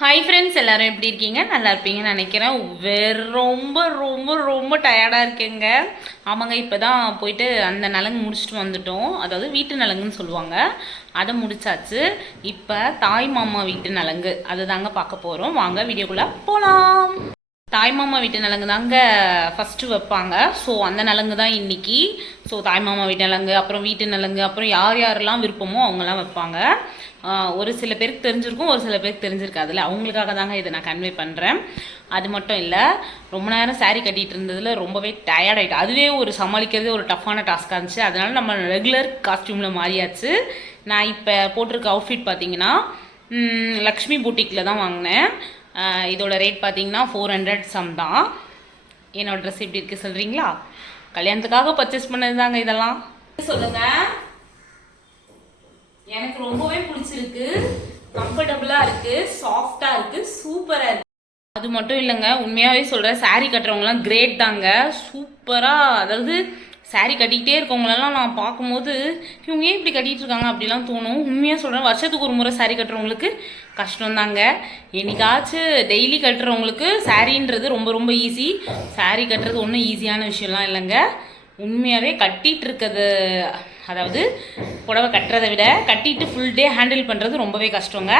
Hi friends எல்லோரும் எப்படி இருக்கீங்க? நல்லா இருப்பீங்கன்னு நினைக்கிறேன். வேற ரொம்ப ரொம்ப ரொம்ப டயர்டாக இருக்கேங்க. ஆமாங்க இப்போ தான் போயிட்டு அந்த நலங்கு முடிச்சுட்டு வந்துட்டோம். அதாவது வீட்டு நலங்குன்னு சொல்லுவாங்க. அதை முடிச்சாச்சு. இப்போ தாய் மாமா வீட்டு நலங்கு. அதை தாங்க பார்க்க போகிறோம் வாங்க வீடியோக்குள்ளே போகலாம் தாய் மாமா வீட்டு நலங்கு தாங்க ஃபஸ்ட்டு வைப்பாங்க. ஸோ அந்த நலங்கு தான் இன்னைக்கு. ஸோ தாய் மாமா வீட்டு நலங்கு அப்புறம் வீட்டு நலங்கு அப்புறம் யார் யாரெல்லாம் விருப்பமோ அவங்கெல்லாம் வைப்பாங்க. ஒரு சில பேருக்கு தெரிஞ்சிருக்கும் ஒரு சில பேருக்கு தெரிஞ்சிருக்காதுல்ல. அவங்களுக்காக தாங்க இதை நான் கன்வே பண்ணுறேன் அது மட்டும் இல்லை ரொம்ப நேரம் saree கட்டிகிட்டு இருந்ததில் ரொம்பவே டயர்ட் ஆகிட்டு அதுவே ஒரு சமாளிக்கிறதே ஒரு டஃப்பான டாஸ்க்காக இருந்துச்சு. அதனால் நம்ம ரெகுலர் காஸ்டியூமில் மாறியாச்சு. நான் இப்போ போட்டிருக்க அவுட்ஃபிட் பார்த்தீங்கன்னா லக்ஷ்மி பூட்டிக்கில் தான் வாங்கினேன். இதோட ரேட் பார்த்தீங்கன்னா ஃபோர் ஹண்ட்ரட் சம் தான். என்னோடய ட்ரெஸ் எப்படி இருக்குது சொல்கிறீங்களா கல்யாணத்துக்காக பர்ச்சேஸ் பண்ணது தாங்க இதெல்லாம். சொல்லுங்கள் எனக்கு ரொம்பவே பிடிச்சிருக்கு. கம்ஃபர்டபுளாக இருக்கு சாஃப்டாக இருக்கு சூப்பராக இருக்கு. அது மட்டும் இல்லைங்க உண்மையாகவே சொல்கிறேன் saree கட்டுறவங்களாம் கிரேட் தாங்க. சூப்பராக அதாவது saree கட்டிக்கிட்டே இருக்கவங்களெல்லாம் நான் பார்க்கும்போது இவங்க ஏன் இப்படி கட்டிகிட்டு இருக்காங்க அப்படிலாம் தோணும். உண்மையாக சொல்கிறேன் வருஷத்துக்கு ஒரு முறை saree கட்டுறவங்களுக்கு கஷ்டம் தாங்க என்னைக்காச்சும் டெய்லி கட்டுறவங்களுக்கு சாரீன்றது ரொம்ப ரொம்ப ஈஸி saree கட்டுறது ஒன்றும் ஈஸியான விஷயம்லாம் இல்லைங்க. உண்மையாகவே கட்டிகிட்டு இருக்கிறது அதாவது புடவை கட்டுறதை விட கட்டிட்டு ஃபுல் டே ஹேண்டில் பண்ணுறது ரொம்பவே கஷ்டங்க.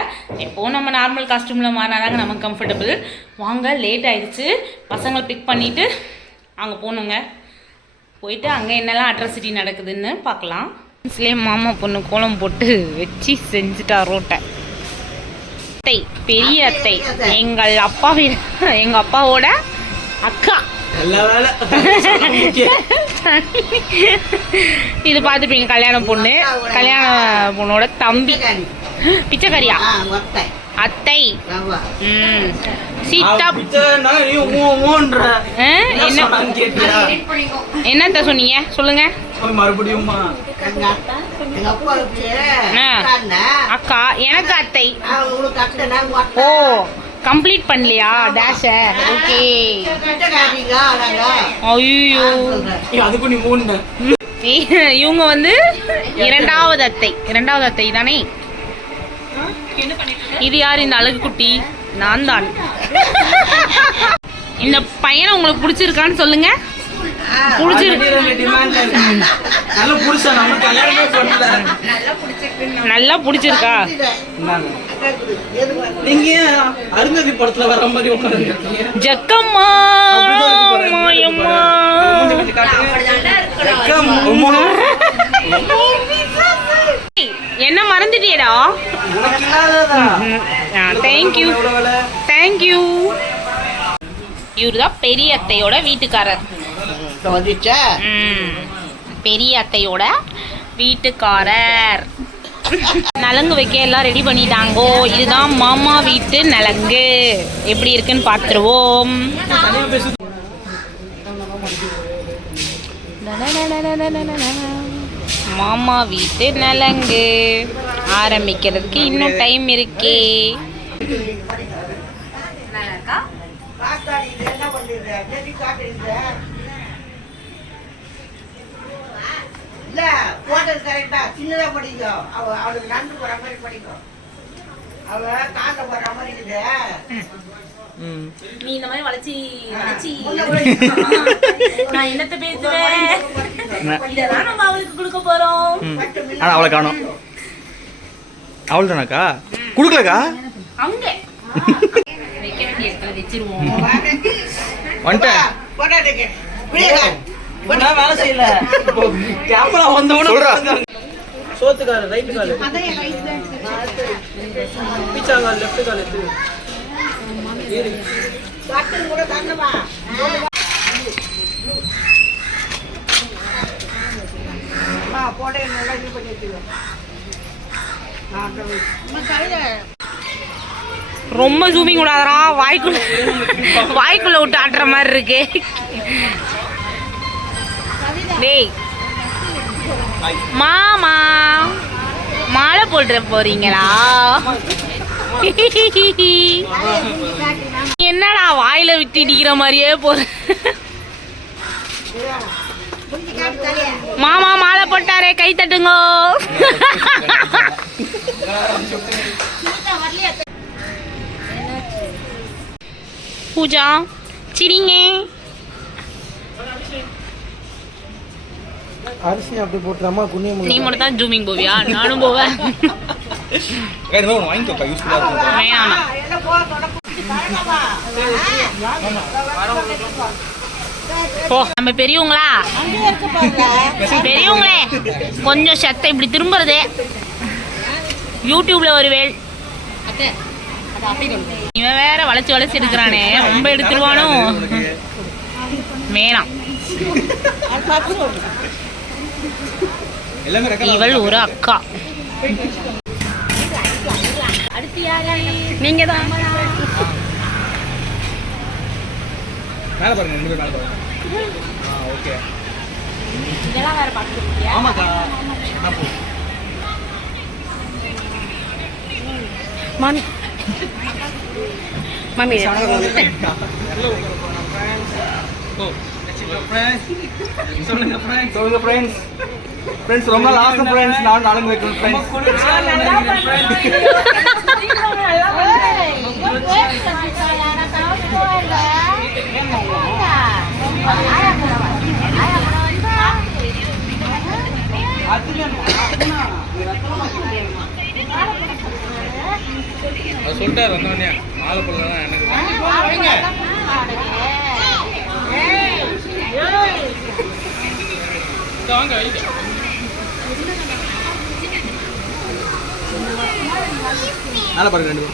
எப்போவும் நம்ம நார்மல் காஸ்டியூமில் மாறினாதாங்க நமக்கு கம்ஃபர்டபுள் வாங்க லேட் ஆயிடுச்சு. பசங்களை பிக் பண்ணிவிட்டு அங்கே போகணுங்க. போயிட்டு அங்கே என்னெல்லாம் அட்ராசிட்டி நடக்குதுன்னு பார்க்கலாம். ஸ்லே மாமா பொண்ணு கோலம் போட்டு வச்சு செஞ்சுட்டா ரோட்டை. அத்தை பெரிய அத்தை. எங்கள் அப்பா வீடு எங்கள் அப்பாவோட அக்கா. நல்ல வேலை. இது பார்த்துப்பீங்க கல்யாண பொண்ணு. கல்யாண பொண்ணோட தம்பி. பிச்சைக்காரியா. அத்தை? என்னத்த சொன்னீங்க? சொல்லுங்க. அக்கா எனக்கு அத்தை. ஓ. கம்ப்ளீட் பண்ணலையா? டேஷ ஓகே. ஐயோ அதுக்கு நீ ஊன்ன. இவங்க வந்து இரண்டாவது அத்தை. இரண்டாவது அத்தை தானே? இது யார் இந்த அழகு குட்டி நான் தான் இந்த பையனை உங்களுக்கு பிடிச்சிருக்கான்னு சொல்லுங்க. நல்ல பிடிச்சிருக்கா? நீங்க அருந்ததி படத்துல வர மாதிரி உட்கார்ந்துருக்கீங்க ஜக்கம்மா. என்ன மறந்துட்டியடா? தேங்க்யூ? தேங்க்யூ இவர் தான் பெரிய அத்தையோட வீட்டுக்காரர். பெரிய அத்தையோட வீட்டுக்காரர். நலங்கு வைக்க எல்லாம் ரெடி பண்ணிட்டாங்கோ. இதுதான் மாமா வீட்டு நலங்கு. எப்படி இருக்குன்னு பார்த்துருவோம். மாமா வீட்டு நலங்கு. ஆரம்பிக்கிறதுக்கு இன்னும் டைம் இருக்கே. காத்தாடி, இது என்ன பண்றீங்க? என்னடி காட்டுறீங்க? இல்ல, போட்டது ஆ? சின்னதா படிங்க. அவ அவளுக்கு நண்டு போற மாதிரி படிங்க. அவ காக்க போற மாதிரி இருக்குது. ம். நீ இந்த மாதிரி வளைச்சி வளைச்சி நான் என்னத்த பேசுவேன்? இதெல்லாம் நம்ம அவளுக்கு கொடுக்க போறோம். ஆனா அவளை காணோம். அவள் தானாக்கா கொடுக்கலக்கா? அங்க. வைக்க வேண்டிய இடத்துல வச்சிருவோம். வந்துட்டேன்? நான் வேலை செய்யல. கேமரா வந்தவன சொல்றா. சோத்துக்காரு ரைட் காலு பீச்சா கால் லெஃப்ட் கால் எடுத்து ஏறு. பட்டன் கூட நல்லா இது பண்ணி அப்புறம் ரொம்ப ஜூமிங் விடாதடா வாய்க்குள்ள வாய்க்குள்ள விட்டு ஆட்டுற மாதிரி இருக்கு. டேய். மாமா மாலை போட்டுற போறீங்களா? என்னடா வாயில விட்டு இடிக்கிற மாதிரியே போற? மாமா மாலை போட்டாரே கை தட்டுங்க. பூஜா சிரிங்க. அரிசி அப்படி போட்டுறாமா புண்ணியம் நீ மட்டும் தான் ஜூமிங் போவியா? நானும் போவேன். வாங்கிக்கோப்பா யூஸ்ஃபுல்லாக இருக்கும். வேணாம் போ நம்ம பெரியவங்களா? பெரியவங்களே கொஞ்சம் சத்தை இப்படி திரும்புறது. யூடியூப்ல ஒரு வேல். இவன் வேற வளைச்சு வளைச்சு எடுக்கிறானே ரொம்ப எடுத்துருவானோ? வேணாம் இவள் ஒரு அக்கா. நீங்க தான் மேலே பாருங்க ரெண்டு பேரும் மேலே பாருங்க. ஆ ஓகே. ஆமாக்கா. என்ன போ? மாமி மாமி சொல்லுங்க ஃப்ரெண்ட்ஸ் சொல்லுங்க ஃப்ரெண்ட்ஸ் ஃப்ரெண்ட்ஸ் ரொம்ப ஆசை ஃப்ரெண்ட்ஸ் நான் நானும் வைக்கணும் ஃப்ரெண்ட்ஸ் அது சொல்லிட்டாரு வந்தோடனே மாலை பொருள் எனக்கு வாங்க வைங்க மேலே பாருங்க ரெண்டு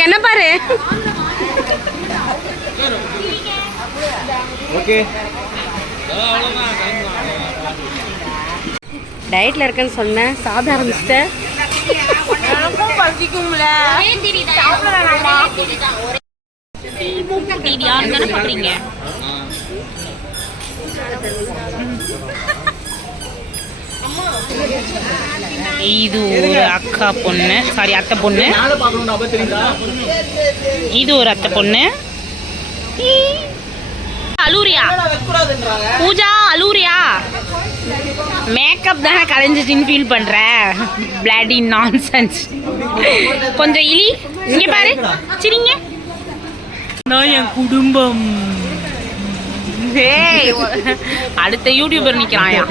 என்ன பாரு? ஓகே. டயட்ல இருக்கேன்னு சொன்னேன். சாப்பிட ஆரம்பிச்சிட்டேன் பசிக்கும்ல பாக்குறீங்க இது ஒரு அக்கா பொண்ணு. சாரி அத்தை பொண்ணு. இது ஒரு அத்தை பொண்ணு. அலூரியா. பூஜா அலூரியா. மேக்கப் தானே கலைஞ்சிச்சின்னு ஃபீல் பண்ற. பிளாடி நான்சென்ஸ் கொஞ்சம் இலி இங்க பாரு. சரிங்க. நான் என் குடும்பம். அடுத்த யூடியூபர் நிக்கிறாயா?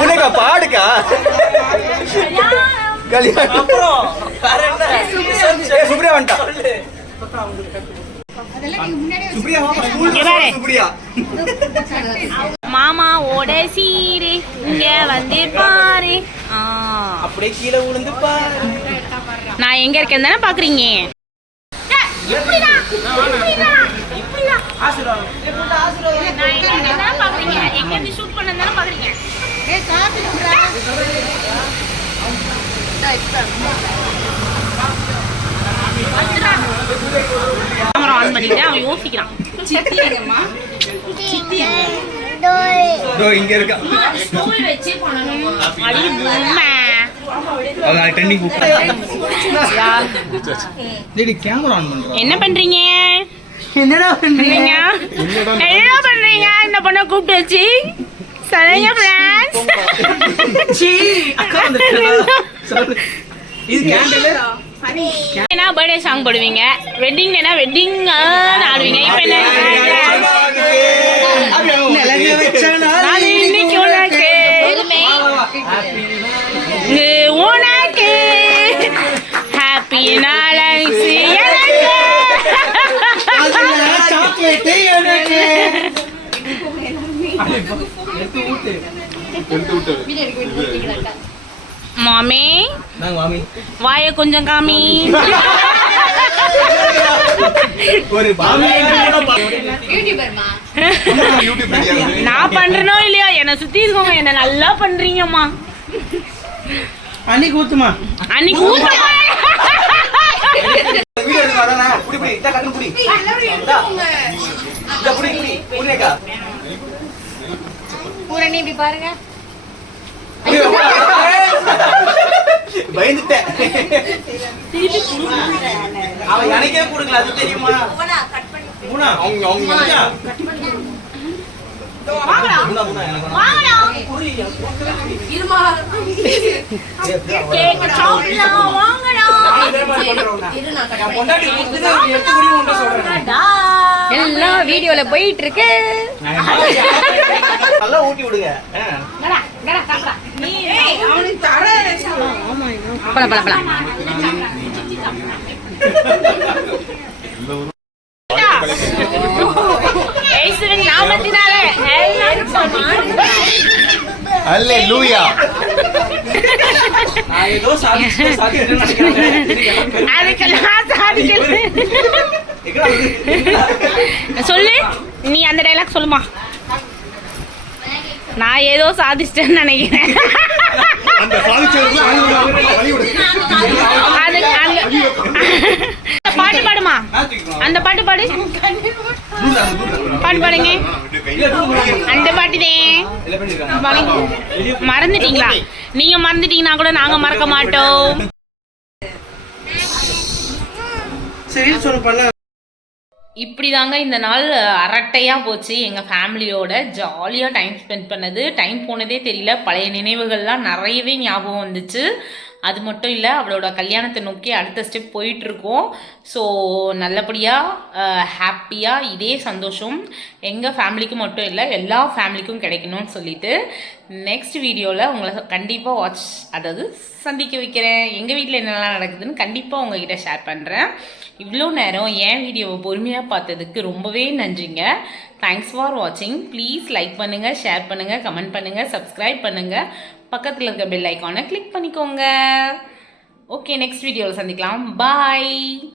உனக்கா பாடுக்கா? கல்யாணம். அப்புறம் சுப்ரியா வந்துட்டா. சுப்ரியா. சுப்ரியா மாமாவோட சீரு இங்க வந்து பாரு. ஆ. அப்படியே கீழே விழுந்து பாரு. நான் எங்க இருக்கேன் தானே பாக்குறீங்க? கேமரா ஆன் பண்ணிட்டு அவன் யோசிக்கிறான். இதோ இங்க இருக்கா. அடி பொம்மை. அவன் ட்ரெண்டிங் டேடி கேமரா ஆன் பண்றா. என்ன பண்றீங்க? என்னடா என்ன பண்றீங்க? இந்த பொண்ணை கூப்பிட்டு வச்சு. சரிங்க ஃப்ரெண்ட்ஸ் சீ அக்கா வந்துருக்கா இது கேண்டில் என்ன பர்த்டே சாங் போடுவீங்க? வெட்டிங் என்ன வெட்டிங் ஆடுவீங்க. இப்போ என்ன? ஹாப்பி நாளைக்கு எனக்கு அதுல சாக்லேட் எனக்கு மாமி வாய கொஞ்சம் காமி. நான் பண்றனோ இல்லையோ? என்னை சுத்தி இருக்கவங்க என்ன நல்லா பண்றீங்கம்மா. அன்னைக்கு ஊத்துமா? அன்னைக்கு ஊத்த பூரணி இப்படி பாருங்க பயந்துட்டேன் அவன் எனக்கே கொடுக்கல அது தெரியுமா அவங்க அவங்க எல்லாம் வீடியோல போயிட்டு இருக்கு நல்லா ஊட்டி விடுங்க. பல பல பல. ஏதோ. அதுக்கெல்லாம்? சொல்லு. நீ அந்த டைலாக் சொல்லுமா. நான் ஏதோ சாதிச்சிட்டேன்னு நினைக்கிறேன். அது பாடுமா. அந்த பாட்டு பாடு. பாட்டு பாடுங்க. அந்த பாட்டுதே. மறந்துட்டீங்களா நீங்க மறந்துட்டீங்கன்னா கூட நாங்க மறக்க மாட்டோம் சரி சொல்லு பண்ண இப்படிதாங்க இந்த நாள் அரட்டையாக போச்சு எங்கள் ஃபேமிலியோட ஜாலியாக டைம் ஸ்பெண்ட் பண்ணது டைம் போனதே தெரியல பழைய நினைவுகள்லாம் நிறையவே ஞாபகம் வந்துச்சு அது மட்டும் இல்லை அவளோட கல்யாணத்தை நோக்கி அடுத்த ஸ்டெப் போயிட்டுருக்கோம். ஸோ நல்லபடியாக ஹாப்பியாக இதே சந்தோஷம் எங்கள் ஃபேமிலிக்கு மட்டும் இல்லை எல்லா ஃபேமிலிக்கும் கிடைக்கணும்னு சொல்லிட்டு நெக்ஸ்ட் வீடியோவில் உங்களை கண்டிப்பாக வாட்ச் அதாவது சந்திக்க வைக்கிறேன். எங்கள் வீட்டில் என்னெல்லாம் நடக்குதுன்னு கண்டிப்பாக உங்ககிட்ட ஷேர் பண்ணுறேன் இவ்வளோ நேரம் என் வீடியோவை பொறுமையாக பார்த்ததுக்கு ரொம்பவே நன்றிங்க. தேங்க்ஸ் ஃபார் வாட்சிங் ப்ளீஸ் லைக் பண்ணுங்கள் ஷேர் பண்ணுங்கள் கமெண்ட் பண்ணுங்கள் சப்ஸ்கிரைப் பண்ணுங்கள் பக்கத்தில் இருக்க பெல் ஐக்கானை கிளிக் பண்ணிக்கோங்க. ஓகே நெக்ஸ்ட் வீடியோவில் சந்திக்கலாம். பாய்